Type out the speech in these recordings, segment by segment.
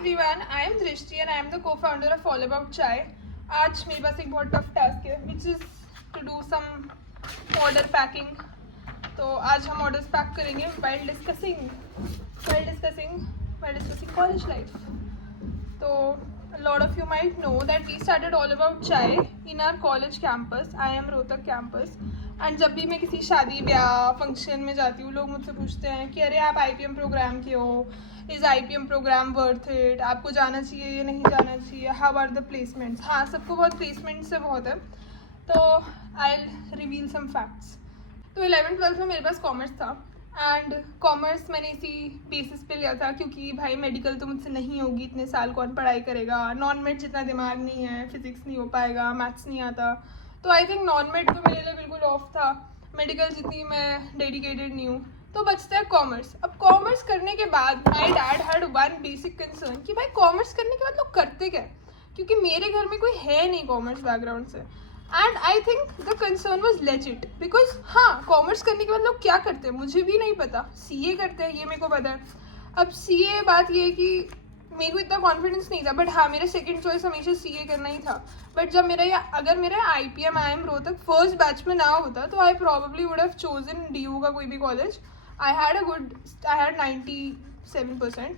everyone, I am Drishti and I am the co-founder of All About Chai. आज मेरे पास एक बहुत tough task है which is to do some order packing. तो आज हम orders pack करेंगे while discussing college life. तो a lot of you might know that we started All About Chai in our college campus. I am Rohtak campus. And जब भी मैं किसी शादी ब्याह फंक्शन में जाती हूँ लोग मुझसे पूछते हैं कि अरे आप IPM प्रोग्राम के हो, is IPM program worth it, आपको जाना चाहिए या नहीं जाना चाहिए, हाउ आर द प्लेसमेंट्स. हाँ, सबको बहुत प्लेसमेंट से बहुत है. तो आई रिवील सम फैक्ट्स. तो 11th-12th में मेरे पास कॉमर्स था एंड कॉमर्स मैंने इसी बेसिस पे लिया था क्योंकि भाई मेडिकल तो मुझसे नहीं होगी, इतने साल कौन पढ़ाई करेगा, नॉन मेड जितना दिमाग नहीं है, फिजिक्स नहीं हो पाएगा, मैथ्स नहीं आता. तो आई थिंक नॉन मेड तो मेरे लिए बिल्कुल ऑफ था, मेडिकल जितनी मैं डेडिकेटेड नहीं हूँ. तो बचता है कॉमर्स. अब कॉमर्स करने के बाद my dad had one basic concern कि भाई कॉमर्स करने के बाद लोग करते क्या, क्योंकि मेरे घर में कोई है नहीं कॉमर्स बैकग्राउंड से. And I think the concern was legit because हाँ, कॉमर्स करने के बाद लोग क्या करते हैं मुझे भी नहीं पता. CA करते हैं ये मेरे को पता है. अब CA बात ये है कि मेरे को इतना कॉन्फिडेंस नहीं था, बट हाँ मेरा सेकंड चॉइस हमेशा CA करना ही था. बट जब अगर मेरा IPM IIM Rohtak first batch में ना होता तो आई probably would have chosen DU का कोई भी कॉलेज. आई हैड 97%,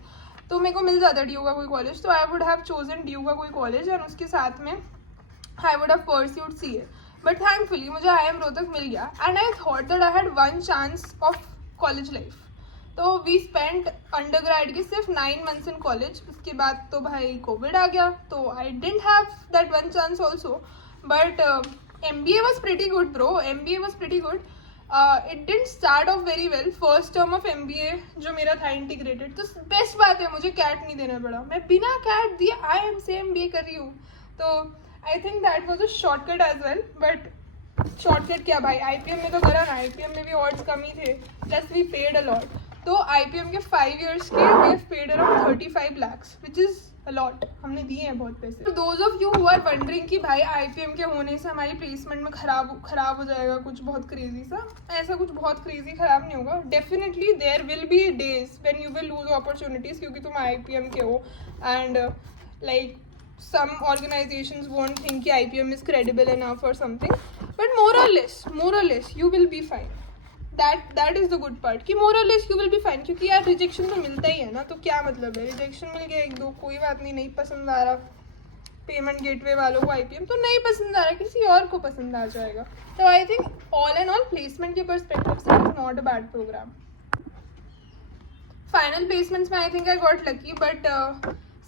तो मेरे को मिल जाता DU का कोई कॉलेज. तो I would have chosen DU का कोई कॉलेज एंड उसके साथ में I would have pursued CA. But thankfully मुझे IIM रोहतक मिल गया and I thought that I had one chance of college life. तो वी स्पेंड अंडर ग्रेड के सिर्फ 9 months इन कॉलेज. उसके बाद तो भाई कोविड आ गया, तो I didn't have that one chance also. But MBA was pretty good bro, MBA was pretty good. It didn't start of very well. First term of MBA जो मेरा था integrated, तो बेस्ट बात है मुझे कैट नहीं देना पड़ा. मैं बिना कैट दिए IIM से MBA कर रही हूँ. तो I think that was a shortcut as well. But shortcut क्या भाई, IPM में तो करा ना, IPM में भी ऑड्स कम ही थे, plus we paid a lot. तो IPM के 5 years के we have paid around 35 lakhs which is a lot. हमने दिए हैं बहुत पैसे. तो those of you who are wondering कि भाई IPM के होने से हमारी प्लेसमेंट में खराब हो जाएगा कुछ बहुत क्रेजी सा, ऐसा कुछ बहुत क्रेजी खराब नहीं होगा. Definitely there will be days when you will lose opportunities क्योंकि तुम IPM के हो and like some organizations won't think कि IPM is credible enough or something, but more or less you will be fine. That is the good part कि more or less you will be fine. क्योंकि यार rejection तो मिलता ही है ना, तो क्या मतलब है, रिजेक्शन मिल गया 1-2 कोई बात नहीं पसंद आ रहा. पेमेंट गेटवे वालों को IPM तो नहीं पसंद आ रहा, किसी और को पसंद आ जाएगा. तो I think all and all placement के परस्पेक्टिव से is not a bad programme. Final placements में I think I got lucky, but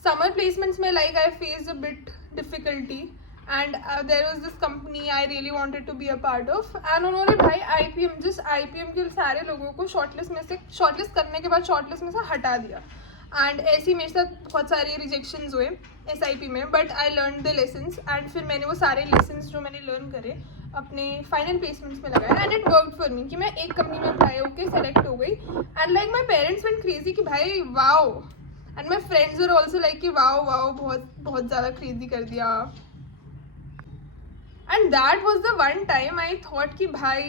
summer placements में like I faced a bit difficulty and there was this company I really wanted to be a part of and उन्होंने भाई IPM के सारे लोगों को shortlist करने के बाद शॉर्टलिस्ट में से हटा दिया. एंड ऐसे ही मेरे साथ बहुत सारे रिजेक्शंस हुए SIP में, but I learn the lessons and फिर मैंने वो सारे लेसन्स जो मैंने लर्न करे अपने फाइनल प्लेसमेंट्स में लगाया and it worked for me कि मैं एक कंपनी में अप्लाई होकर सेलेक्ट हो गई. And like my parents went crazy कि भाई wow, and my friends are also like कि वाओ बहुत ज़्यादा क्रेजी कर दिया. And that was the one time I thought कि भाई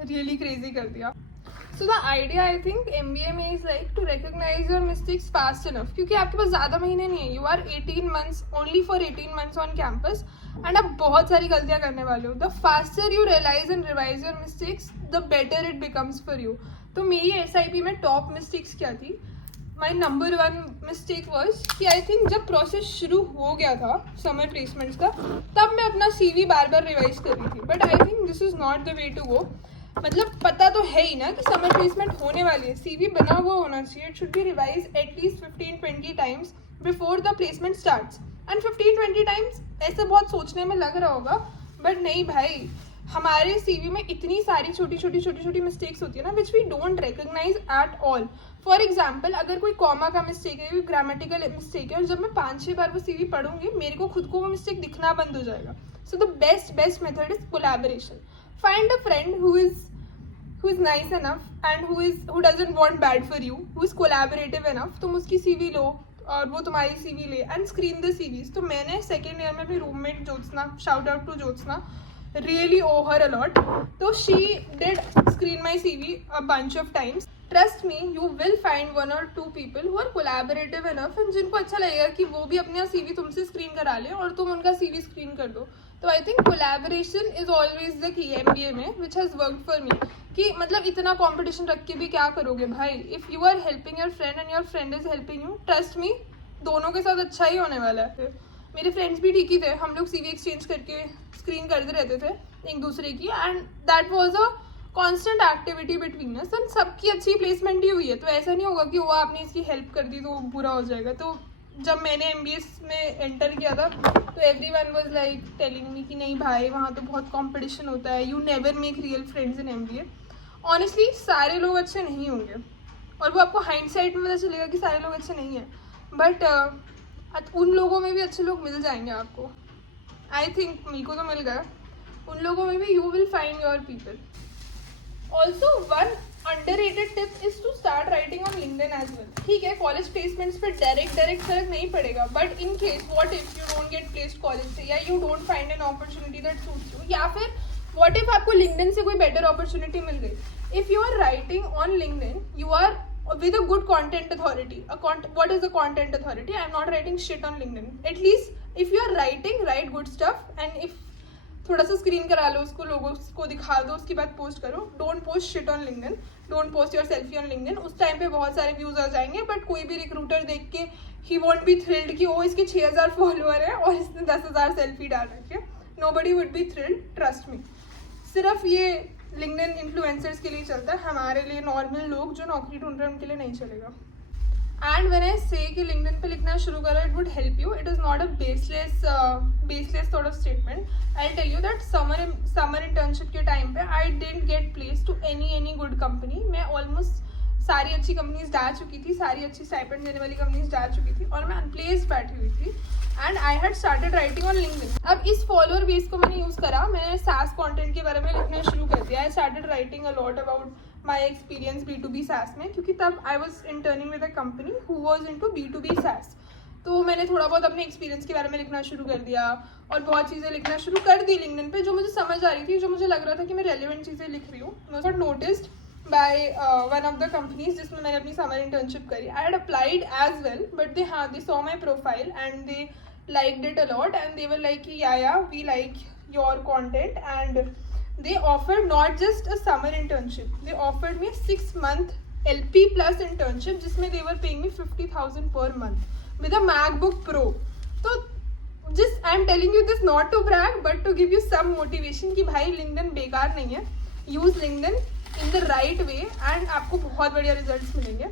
रियली क्रेजी कर दिया. So the idea I think MBA में is like to recognise your mistakes fast enough, क्योंकि आपके पास ज़्यादा महीने नहीं है. You are 18 months only for 18 months on campus and आप बहुत सारी गलतियाँ करने वाले हो. The faster you realise and revise your mistakes the better it becomes for you. तो मेरी SIP में टॉप मिस्टेक्स क्या थी, माई नंबर 1 मिस्टेक वॉज कि आई थिंक जब प्रोसेस शुरू हो गया था समर प्लेसमेंट्स का, तब मैं अपना CV बार रिवाइज कर रही थी. But I think this is not the way to go. मतलब पता तो है ही ना कि समर प्लेसमेंट होने वाली है, CV बना हुआ होना चाहिए. It should be revise at least 15-20 times before the placement starts. And 15-20 times ऐसे बहुत सोचने में लग रहा होगा, बट नहीं भाई, हमारे CV में इतनी सारी छोटी मिस्टेक्स होती है ना which we don't recognise at all. For example, अगर कोई कॉमा का मिस्टेक है, कोई ग्रामेटिकल मिस्टेक है, और जब मैं 5-6 बार वो CV पढ़ूंगी मेरे को खुद को वो मिस्टेक दिखना बंद हो जाएगा. So the best method is collaboration. Find a friend who is nice enough and who doesn't want bad for you, who is collaborative enough. तुम उसकी CV लो और वो तुम्हारी CV ले एंड स्क्रीन द CVs. तो मैंने सेकेंड ईयर में अपनी roommate Jyotsna, shout out to Jyotsna, really owe her a lot. So she did screen my CV a bunch of times. Trust me, you will find 1 or 2 people who are collaborative enough and जिनको अच्छा लगेगा कि वो भी अपना CV तुमसे screen करा ले और तुम उनका CV स्क्रीन कर दो. तो I think collaboration is always the key MBA में, which has worked for me. कि मतलब इतना कंपटीशन रख के भी क्या करोगे भाई. If you are helping your friend and your friend is helping you, trust me, दोनों के साथ अच्छा ही होने वाला है. मेरे फ्रेंड्स भी ठीक ही थे, हम लोग CV एक्सचेंज करके स्क्रीन करते रहते थे एक दूसरे की, and that was a constant activity between us. And सबकी अच्छी प्लेसमेंट ही हुई है, तो ऐसा नहीं होगा कि वो आपने इसकी हेल्प कर दी तो बुरा हो जाएगा. तो जब मैंने MBA में एंटर किया था तो everyone was like telling me कि नहीं भाई वहाँ तो बहुत कंपटीशन होता है, you never make real friends in MBA. Honestly सारे लोग अच्छे नहीं होंगे और वो आपको हाइंडसाइट में पता चलेगा कि सारे लोग अच्छे नहीं हैं, बट उन लोगों में भी अच्छे लोग मिल जाएंगे आपको. आई थिंक मेरे को तो मिल गया, उन लोगों में भी you will find your people. Also one underrated tip is to start writing on LinkedIn as well. ठीक है, कॉलेज प्लेसमेंट्स पे डायरेक्ट फर्क नहीं पड़ेगा, but in case what if you don't get placed college से, या you don't find an opportunity that suits you, या फिर व्हाट इफ आपको लिंक्डइन से कोई बेटर अपॉर्चुनिटी मिल गई. If you are writing on LinkedIn you are with a good content authority. What is a content authority? I am not writing shit on LinkedIn. At least if you are writing, write good stuff, and if थोड़ा सा screen करा लो उसको, लोगों को दिखा दो, उसके बाद पोस्ट करो. Don't post shit on LinkedIn, don't post your selfie on LinkedIn. उस टाइम पे बहुत सारे व्यूज आ जाएंगे, बट कोई भी रिक्रूटर देख के ही वॉन्ट बी थ्रिल्ड कि ओ इसके 6000 फॉलोअर है और इसने 10,000 सेल्फी डाल रखी है. Nobody would be thrilled, trust me. सिर्फ ये लिंक्डइन इन्फ्लुएंसर्स के लिए चलता है, हमारे लिए नॉर्मल लोग जो नौकरी ढूंढ रहे हैं उनके लिए नहीं चलेगा. एंड व्हेन आई से कि लिंक्डइन पे लिखना शुरू करो, it would help you. It is not a baseless sort of statement. I tell you that summer internship के टाइम पे I didn't get place to any good company. मैं almost सारी अच्छी कंपनीज डाल चुकी थी, सारी अच्छी स्टाइपेंड देने वाली कंपनीज डाल चुकी थी, और मैं अनप्लेस्ड बैठी हुई थी. And I had started writing on LinkedIn. अब इस फॉलोअर बेस को मैंने यूज़ करा, मैंने SaaS कंटेंट के बारे में लिखना शुरू कर दिया. I started writing a lot about my experience B2B SaaS में, क्योंकि तब I was interning with a company who was into B2B SaaS. तो मैंने थोड़ा बहुत अपने एक्सपीरियंस के बारे में लिखना शुरू कर दिया और बहुत चीज़ें लिखना शुरू कर दी लिंक्डइन पे, जो मुझे समझ आ रही थी, जो मुझे लग रहा था कि मैं रेलिवेंट चीज़ें लिख रही हूँ. I was noticed by one of the companies जिसमें मैंने अपनी समर इंटर्नशिप करी. I had applied as well, but they saw my profile and they liked it a lot, and they were like yeah we like your content, and they offered not just a summer internship, they offered me a 6-month LP plus internship जिसमें they were paying me 50,000 per month with a MacBook Pro. तो just I am telling you this not to brag but to give you some motivation कि भाई LinkedIn बेकार नहीं है. use LinkedIn in the right way and आपको बहुत बढ़िया results मिलेंगे.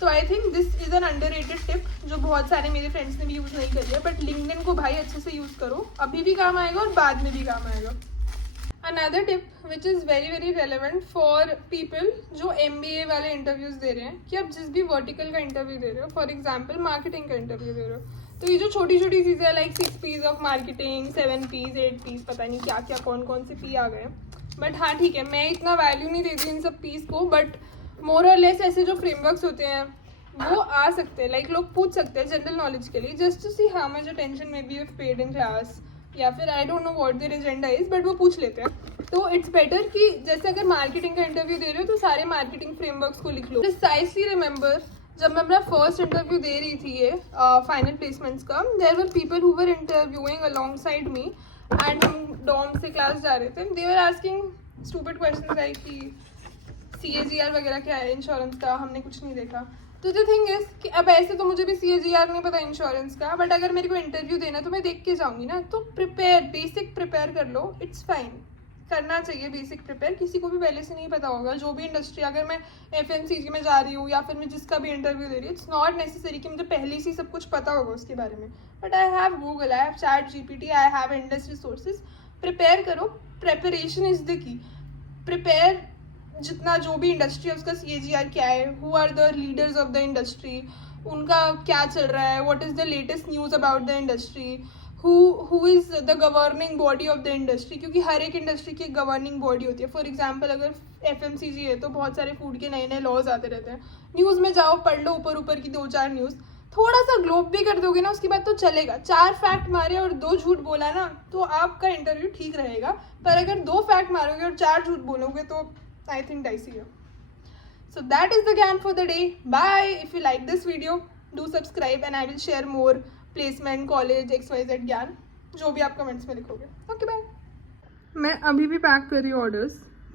तो I think this is an underrated tip जो बहुत सारे मेरे फ्रेंड्स ने भी यूज़ नहीं करी है, बट लिंक्डइन को भाई अच्छे से यूज़ करो, अभी भी काम आएगा और बाद में भी काम आएगा. Another tip which is very relevant for people जो MBA वाले इंटरव्यूज़ दे रहे हैं, कि आप जिस भी वर्टिकल का इंटरव्यू दे रहे हो, फॉर एग्जाम्पल मार्केटिंग का इंटरव्यू दे रहे हो, तो ये जो छोटी चीज़ें like 6 P's of marketing, 7 P's, 8 P's, पता नहीं क्या कौन से P आ गए. बट हाँ ठीक है, मैं इतना वैल्यू नहीं देती इन सब पीस को, बट मोर और लेस ऐसे जो फ्रेमवर्क्स होते हैं वो आ सकते हैं. लाइक लोग पूछ सकते हैं जनरल नॉलेज के लिए, just to see how much attention may be have paid in class, या फिर I don't know what their agenda is, but वो पूछ लेते हैं. तो इट्स बेटर कि जैसे अगर मार्केटिंग का इंटरव्यू दे रहे हो तो सारे मार्केटिंग फ्रेमवर्क्स को लिख लो. प्रिसाइसली रिमेंबर जब मैं अपना फर्स्ट इंटरव्यू दे रही थी ये फाइनल प्लेसमेंट्स का, there were people who were interviewing alongside me, and हम डॉम से क्लास जा रहे थे. They were asking stupid questions like कि CAGR वगैरह क्या है इंश्योरेंस का, हमने कुछ नहीं देखा. तो द थिंग इज कि अब ऐसे तो मुझे भी CAGR नहीं पता इंश्योरेंस का, बट अगर मेरे को इंटरव्यू देना तो मैं देख के जाऊँगी ना. तो बेसिक प्रिपेयर कर लो, इट्स फाइन, करना चाहिए बेसिक प्रिपेयर. किसी को भी पहले से नहीं पता होगा, जो भी इंडस्ट्री, अगर मैं FMCG में जा रही हूँ या फिर मैं जिसका भी इंटरव्यू दे रही हूँ, इट्स नॉट नेसेसरी कि मुझे पहले से सब कुछ पता होगा उसके बारे में. But I have Google, I have ChatGPT, I have endless resources. Prepare करो, preparation is the key. Prepare जितना, जो भी इंडस्ट्री है उसका CAGR क्या है, who are the leaders of the industry, उनका क्या चल रहा है, what is the latest news about the industry, who is the governing body of the industry, क्योंकि हर एक इंडस्ट्री की एक गवर्निंग बॉडी होती है. फॉर एग्जाम्पल अगर FMCG है तो बहुत सारे फूड के नए लॉज आते रहते हैं. न्यूज़ में जाओ, पढ़ लो ऊपर की 2-4 न्यूज़, थोड़ा सा ग्लोब भी कर दोगे ना उसके बाद तो चलेगा. 4 फैक्ट मारे और 2 झूठ बोला ना तो आपका इंटरव्यू ठीक रहेगा. पर अगर 2 फैक्ट मारोगे और 4 झूठ बोलोगे तो आई थिंक डाइसी है. So that is the Gyan for the day. Bye. If you like this video, do subscribe and I will share more placement, college, XYZ Gyan. जो भी आप कमेंट्स में लिखोगे. Okay, bye. मैं अभी भी pack कर रही हूँ ऑर्डर्स.